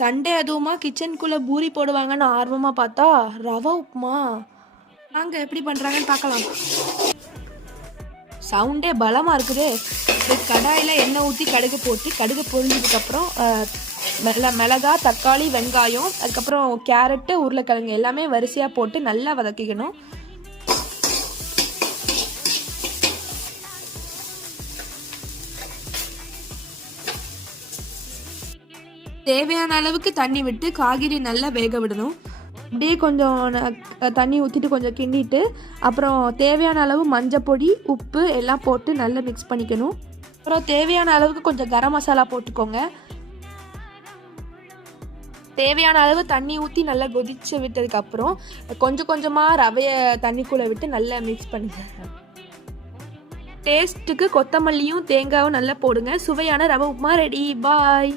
Sunday அதுவுமா கிச்சனுக்குள்ளே பூரி போடுவாங்கன்னு ஆர்வமாக பார்த்தா ரவை உப்புமா. வாங்க எப்படி பண்ணுறாங்கன்னு பார்க்கலாம். சவுண்டே பலமாக இருக்குதே. கடாயில் எண்ணெய் ஊற்றி கடுகு போட்டு கடுகு பொரிஞ்சதுக்கப்புறம் மிளகா, தக்காளி, வெங்காயம், அதுக்கப்புறம் கேரட்டு, உருளைக்கிழங்கு எல்லாமே வரிசையாக போட்டு நல்லா வதக்கிக்கணும். தேவையான அளவுக்கு தண்ணி விட்டு காய்கறி நல்லா வேக விடணும். அப்படியே கொஞ்சம் தண்ணி ஊற்றிட்டு கொஞ்சம் கிண்டிட்டு அப்புறம் தேவையான அளவு மஞ்சள் பொடி, உப்பு எல்லாம் போட்டு நல்லா மிக்ஸ் பண்ணிக்கணும். அப்புறம் தேவையான அளவுக்கு கொஞ்சம் கரம் மசாலா போட்டுக்கோங்க. தேவையான அளவு தண்ணி ஊற்றி நல்லா கொதிச்சு விட்டதுக்கப்புறம் கொஞ்சம் கொஞ்சமாக ரவையை தண்ணிக்குள்ளே விட்டு நல்லா மிக்ஸ் பண்ணுங்க. டேஸ்ட்டுக்கு கொத்தமல்லியும் தேங்காயும் நல்லா போடுங்க. சுவையான ரவை உப்புமா ரெடி. பாய்.